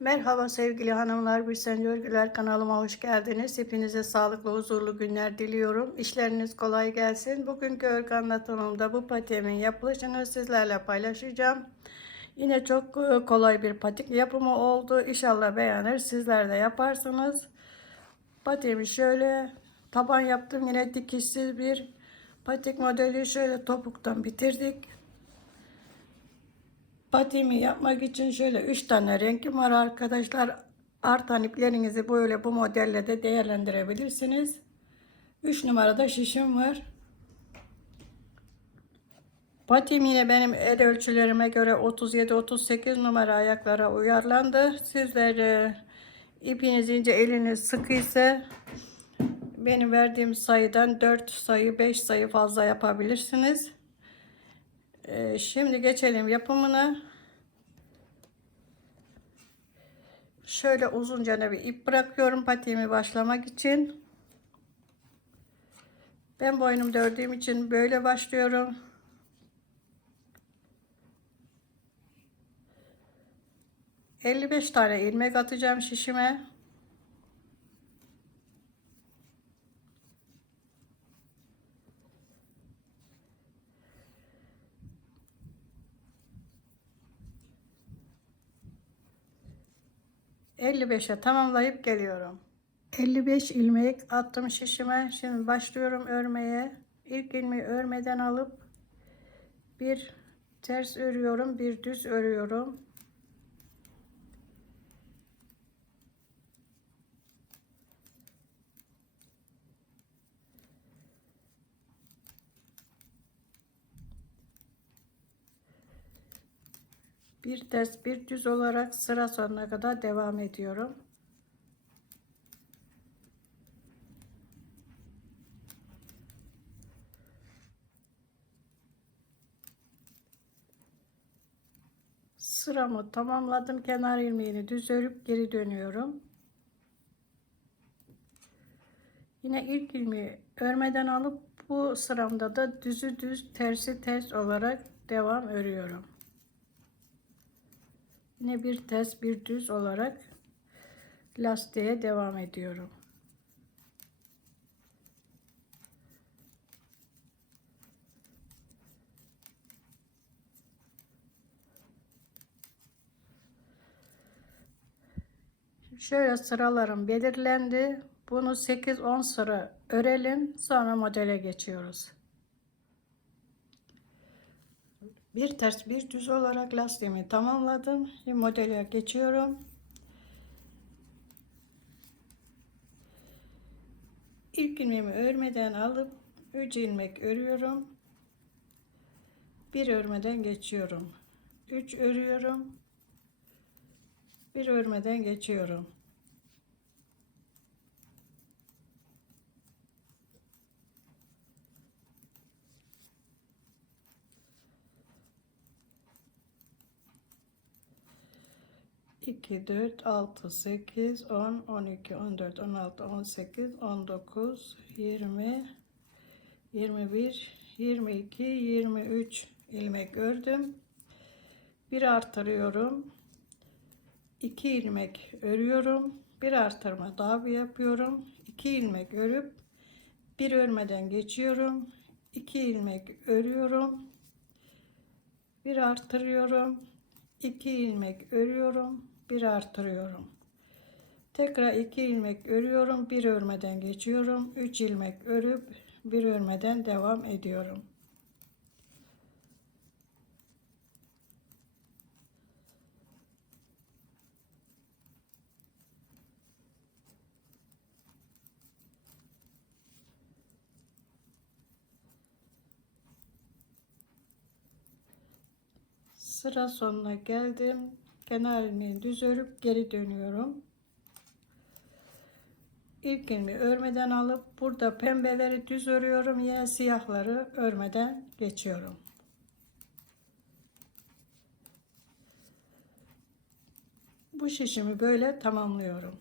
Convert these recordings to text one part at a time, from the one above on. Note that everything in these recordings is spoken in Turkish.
Merhaba sevgili hanımlar, bir sen örgüler kanalıma hoş geldiniz. Hepinize sağlıklı, huzurlu günler diliyorum. İşleriniz kolay gelsin. Bugünkü örgü anlatımımda bu patiğimin yapılışını sizlerle paylaşacağım. Yine çok e, kolay bir patik yapımı oldu. İnşallah beğenir. Sizler de yaparsınız. Patiğimi şöyle taban yaptım. Yine dikişsiz bir patik modeli şöyle topuktan bitirdik. Patiğimi yapmak için şöyle 3 tane renkim var arkadaşlar. Artan iplerinizi böyle bu modelle de değerlendirebilirsiniz. 3 numarada şişim var. Patiğim yine benim el ölçülerime göre 37-38 numara ayaklara uyarlandı. Sizler e, ipiniz ince eliniz sıkı ise benim verdiğim sayıdan 4 sayı 5 sayı fazla yapabilirsiniz. Ee, şimdi geçelim yapımına. Şöyle uzunca bir ip bırakıyorum patiğimi başlamak için. Ben boynum ördüğüm için böyle başlıyorum. Elli beş tane ilmek atacağım şişime. 55'e tamamlayıp geliyorum. 55 ilmek attım şişime. Şimdi başlıyorum örmeye. İlk ilmeği örmeden alıp bir ters örüyorum, bir düz örüyorum. Bir ters bir düz olarak sıra sonuna kadar devam ediyorum. Sıramı tamamladım. Kenar ilmeğini düz örüp geri dönüyorum. Yine ilk ilmeği örmeden alıp bu sıramda da düzü düz tersi ters olarak devam örüyorum. Yine bir ters bir düz olarak lastiğe devam ediyorum. Şöyle sıralarım belirlendi. Bunu 8-10 sıra örelim. Sonra modele geçiyoruz. Bir ters bir düz olarak lastiğimi tamamladım. Şimdi modele geçiyorum. İlk ilmeğimi örmeden alıp 3 ilmek örüyorum. Bir örmeden geçiyorum. 3 örüyorum. Bir örmeden geçiyorum. 2, 4, 6, 8, 10, 12, 14, 16, 18, 19, 20, 21, 22, 23 ilmek ördüm. Bir artırıyorum. 2 ilmek örüyorum. Bir artırma daha bir yapıyorum. 2 ilmek örüp bir örmeden geçiyorum. 2 ilmek örüyorum. Bir artırıyorum. 2 ilmek örüyorum bir artırıyorum. Tekrar iki ilmek örüyorum. Bir örmeden geçiyorum. 3 ilmek örüp bir örmeden devam ediyorum. Sıra sonuna geldim kenar ilmeğini düz örüp geri dönüyorum. İlk ilmeği örmeden alıp burada pembeleri düz örüyorum. Yine siyahları örmeden geçiyorum. Bu şişimi böyle tamamlıyorum.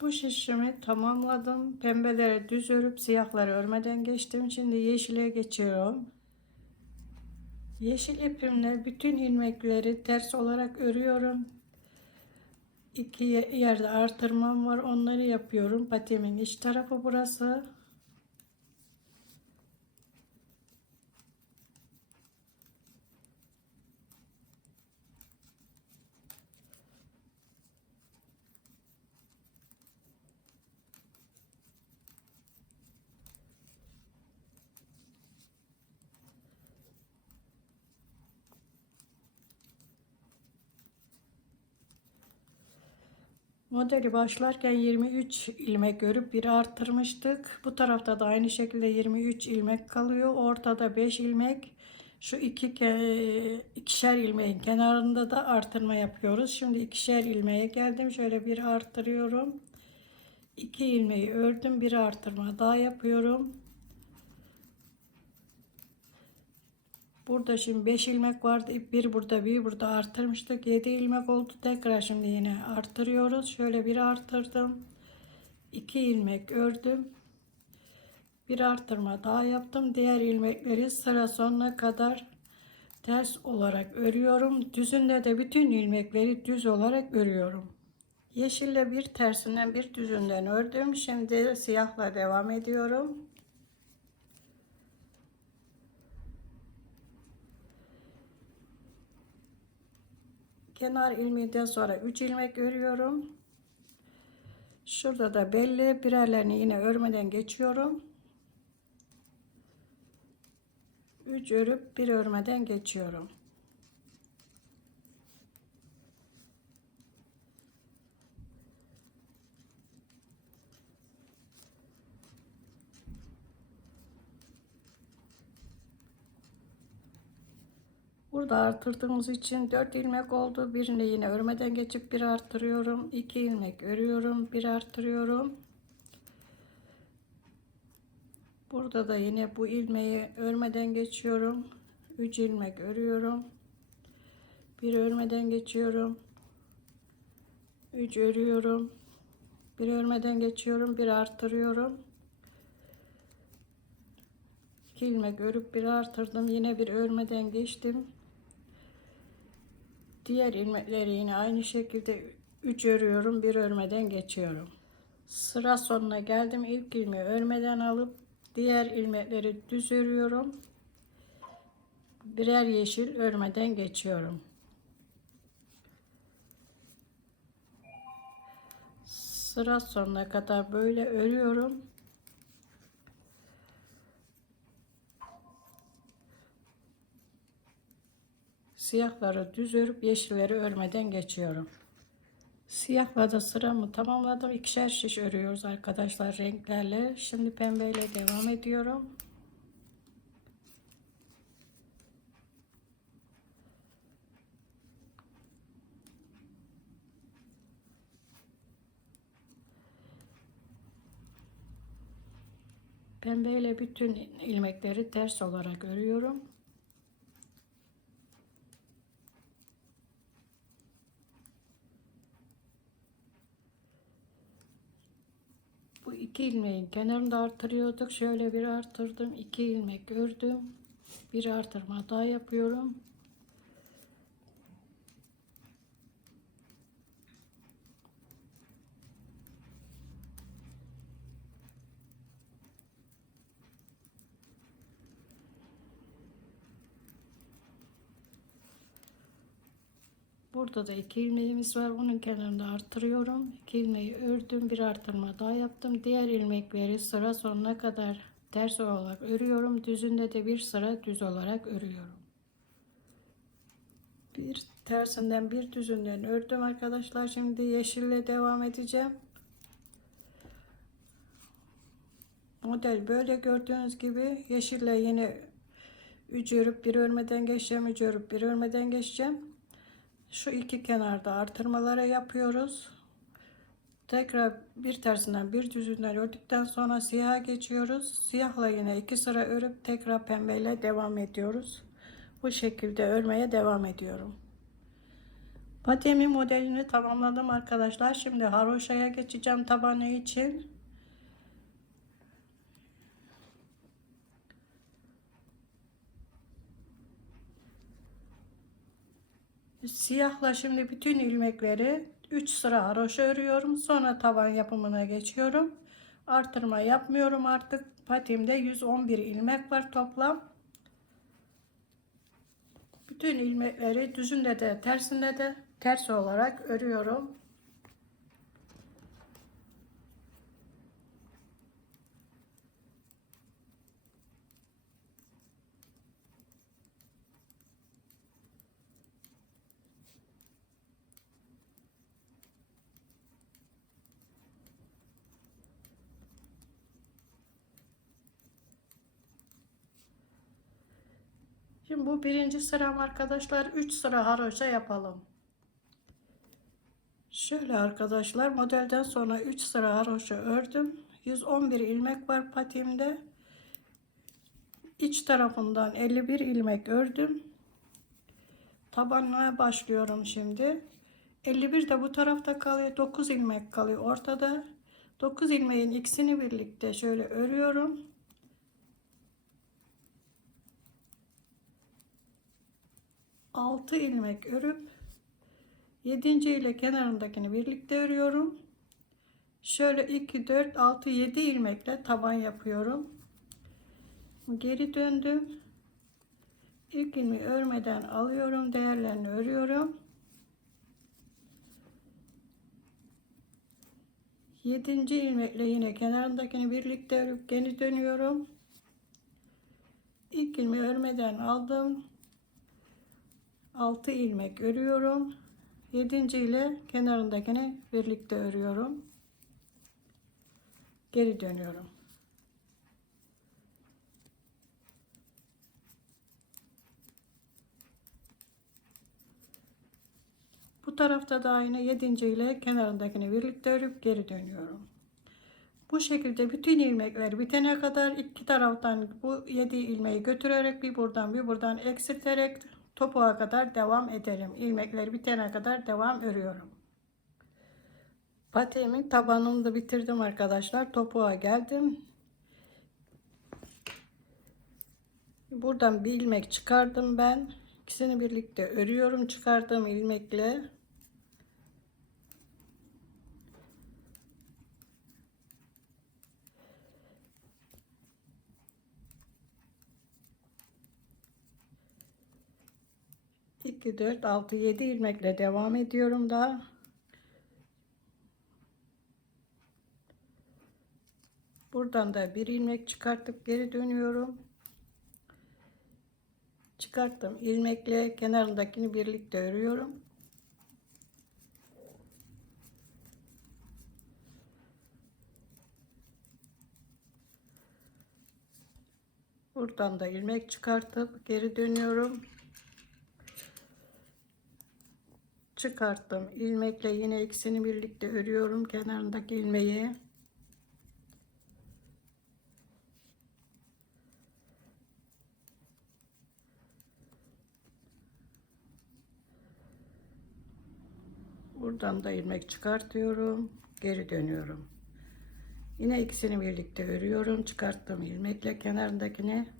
Bu şişimi tamamladım. Pembeleri düz örüp siyahları örmeden geçtim. Şimdi yeşile geçiyorum. Yeşil ipimle bütün ilmekleri ters olarak örüyorum. İki ye- yerde artırmam var. Onları yapıyorum. Patiğimin iç tarafı burası. Modeli başlarken 23 ilmek örüp bir arttırmıştık. Bu tarafta da aynı şekilde 23 ilmek kalıyor. Ortada 5 ilmek. Şu iki ikişer ilmeğin kenarında da artırma yapıyoruz. Şimdi ikişer ilmeğe geldim. Şöyle bir arttırıyorum. 2 ilmeği ördüm. Bir artırma daha yapıyorum. Burada şimdi 5 ilmek vardı. Bir burada bir burada artırmıştık. 7 ilmek oldu. Tekrar şimdi yine artırıyoruz. Şöyle bir artırdım. 2 ilmek ördüm. Bir artırma daha yaptım. Diğer ilmekleri sıra sonuna kadar ters olarak örüyorum. Düzünde de bütün ilmekleri düz olarak örüyorum. Yeşille bir tersinden bir düzünden ördüm. Şimdi siyahla devam ediyorum. Kenar ilmeğinden sonra 3 ilmek örüyorum. Şurada da belli birerlerini yine örmeden geçiyorum. 3 örüp bir örmeden geçiyorum. Burada artırdığımız için 4 ilmek oldu. Birini yine örmeden geçip bir artırıyorum. 2 ilmek örüyorum. Bir artırıyorum. Burada da yine bu ilmeği örmeden geçiyorum. 3 ilmek örüyorum. Bir örmeden geçiyorum. 3 örüyorum. Bir örmeden geçiyorum. Bir artırıyorum. 2 ilmek örüp bir artırdım. Yine bir örmeden geçtim. Diğer ilmekleri yine aynı şekilde 3 örüyorum. Bir örmeden geçiyorum. Sıra sonuna geldim. İlk ilmeği örmeden alıp diğer ilmekleri düz örüyorum. Birer yeşil örmeden geçiyorum. Sıra sonuna kadar böyle örüyorum. Siyahları düz örüp yeşilleri örmeden geçiyorum. Siyahla da sıramı tamamladım. İkişer şiş örüyoruz arkadaşlar renklerle. Şimdi pembeyle devam ediyorum. Pembeyle bütün ilmekleri ters olarak örüyorum. Bu iki ilmeğin kenarında artırıyorduk. Şöyle bir artırdım. iki ilmek ördüm. Bir artırma daha yapıyorum. Burada da iki ilmeğimiz var. Onun kenarında artırıyorum. İki ilmeği ördüm. Bir artırma daha yaptım. Diğer ilmekleri sıra sonuna kadar ters olarak örüyorum. Düzünde de bir sıra düz olarak örüyorum. Bir tersinden bir düzünden ördüm arkadaşlar. Şimdi yeşille devam edeceğim. Model böyle gördüğünüz gibi yeşille yine 3 örüp bir örmeden geçeceğim. 3 örüp bir örmeden geçeceğim. Şu iki kenarda artırmalara yapıyoruz. Tekrar bir tersinden bir düzünden ördükten sonra siyaha geçiyoruz. Siyahla yine iki sıra örüp tekrar pembeyle devam ediyoruz. Bu şekilde örmeye devam ediyorum. Patiğimin modelini tamamladım arkadaşlar. Şimdi haroşaya geçeceğim tabanı için. Siyahla şimdi bütün ilmekleri 3 sıra haroşa örüyorum. Sonra taban yapımına geçiyorum. Artırma yapmıyorum artık. Patimde 111 ilmek var toplam. Bütün ilmekleri düzünde de tersinde de ters olarak örüyorum. Şimdi bu birinci sıram arkadaşlar 3 sıra haroşa yapalım. Şöyle arkadaşlar modelden sonra 3 sıra haroşa ördüm. 111 ilmek var patimde. İç tarafından 51 ilmek ördüm. Tabanına başlıyorum şimdi. 51 de bu tarafta kalıyor. 9 ilmek kalıyor ortada. 9 ilmeğin ikisini birlikte şöyle örüyorum. 6 ilmek örüp 7. ile kenarındakini birlikte örüyorum. Şöyle 2 4 6 7 ilmekle taban yapıyorum. Geri döndüm. İlk ilmeği örmeden alıyorum, değerlerini örüyorum. 7. ilmekle yine kenarındakini birlikte örüp geri dönüyorum. İlk ilmeği örmeden aldım. 6 ilmek örüyorum. 7. ile kenarındakini birlikte örüyorum. Geri dönüyorum. Bu tarafta da aynı 7. ile kenarındakini birlikte örüp geri dönüyorum. Bu şekilde bütün ilmekler bitene kadar iki taraftan bu 7 ilmeği götürerek bir buradan bir buradan eksilterek topuğa kadar devam ederim. İlmekleri bitene kadar devam örüyorum. Patiğimin tabanını da bitirdim arkadaşlar. Topuğa geldim. Buradan bir ilmek çıkardım ben. İkisini birlikte örüyorum çıkardığım ilmekle. İki, dört, altı, yedi ilmekle devam ediyorum daha. Buradan da bir ilmek çıkartıp geri dönüyorum. Çıkarttım ilmekle kenarındakini birlikte örüyorum. Buradan da ilmek çıkartıp geri dönüyorum. Çıkarttım ilmekle yine ikisini birlikte örüyorum kenarındaki ilmeği. Buradan da ilmek çıkartıyorum. Geri dönüyorum. Yine ikisini birlikte örüyorum. Çıkarttım ilmekle kenarındakini.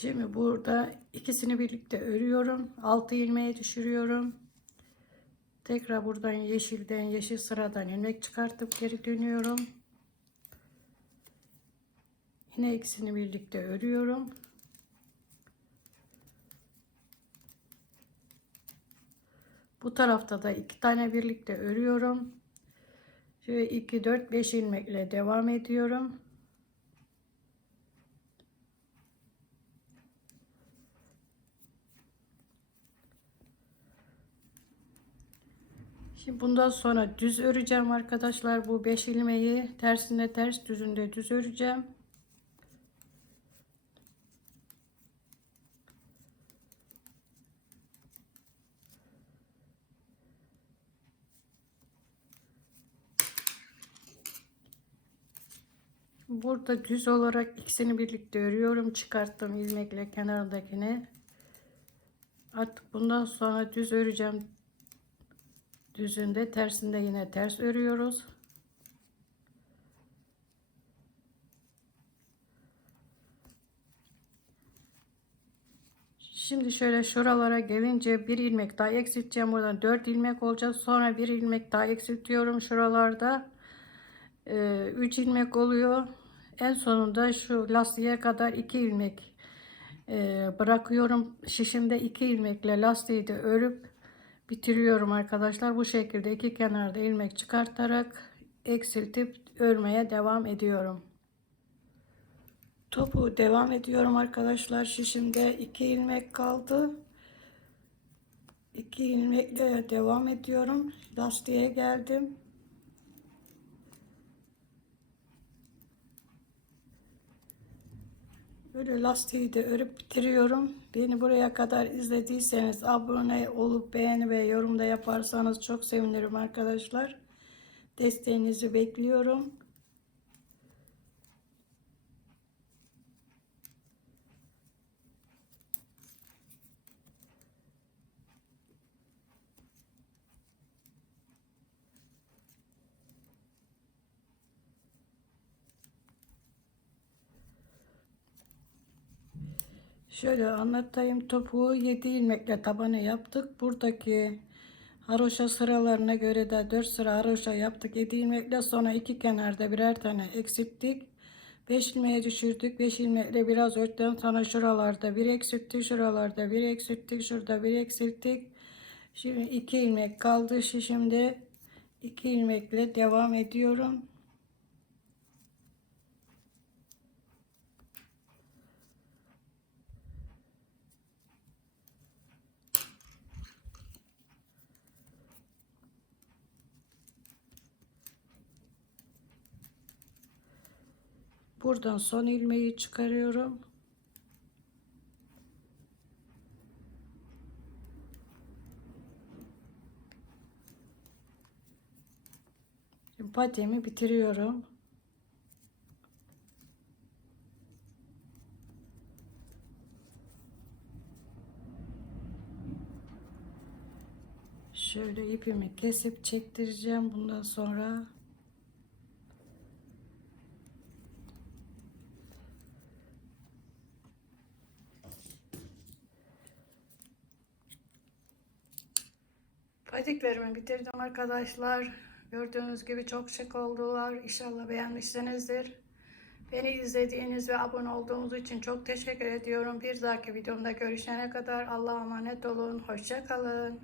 Şimdi burada ikisini birlikte örüyorum. Altı ilmeği düşürüyorum. Tekrar buradan yeşilden yeşil sıradan ilmek çıkartıp geri dönüyorum. Yine ikisini birlikte örüyorum. Bu tarafta da iki tane birlikte örüyorum. Şöyle 2 4 5 ilmekle devam ediyorum. Şimdi bundan sonra düz öreceğim arkadaşlar. Bu 5 ilmeği tersinde ters düzünde düz öreceğim. Burada düz olarak ikisini birlikte örüyorum. Çıkarttım ilmekle kenardakini. Artık bundan sonra düz öreceğim. Düzünde tersinde yine ters örüyoruz. Şimdi şöyle şuralara gelince bir ilmek daha eksilteceğim. Buradan 4 ilmek olacak. Sonra bir ilmek daha eksiltiyorum şuralarda. 3 ilmek oluyor. En sonunda şu lastiğe kadar 2 ilmek e, bırakıyorum. Şişimde 2 ilmekle lastiği de örüp bitiriyorum arkadaşlar. Bu şekilde iki kenarda ilmek çıkartarak eksiltip örmeye devam ediyorum. Topu devam ediyorum arkadaşlar. Şişimde 2 ilmek kaldı. 2 ilmekle devam ediyorum. Lastiğe geldim. Böyle lastiği de örüp bitiriyorum. Beni buraya kadar izlediyseniz abone olup beğeni ve yorumda yaparsanız çok sevinirim arkadaşlar. Desteğinizi bekliyorum. Şöyle anlatayım. Topuğu 7 ilmekle tabanı yaptık. Buradaki haroşa sıralarına göre de 4 sıra haroşa yaptık. 7 ilmekle sonra iki kenarda birer tane eksilttik. 5 ilmeğe düşürdük. 5 ilmekle biraz örtten sonra şuralarda bir eksilttik. Şuralarda bir eksilttik. Şurada bir eksilttik. Şimdi 2 ilmek kaldı. Şimdi 2 ilmekle devam ediyorum. Buradan son ilmeği çıkarıyorum. Patemi bitiriyorum. Şöyle ipimi kesip çektireceğim bundan sonra. Patiklerimi bitirdim arkadaşlar. Gördüğünüz gibi çok şık oldular. İnşallah beğenmişsinizdir. Beni izlediğiniz ve abone olduğunuz için çok teşekkür ediyorum. Bir dahaki videomda görüşene kadar Allah'a emanet olun. Hoşçakalın.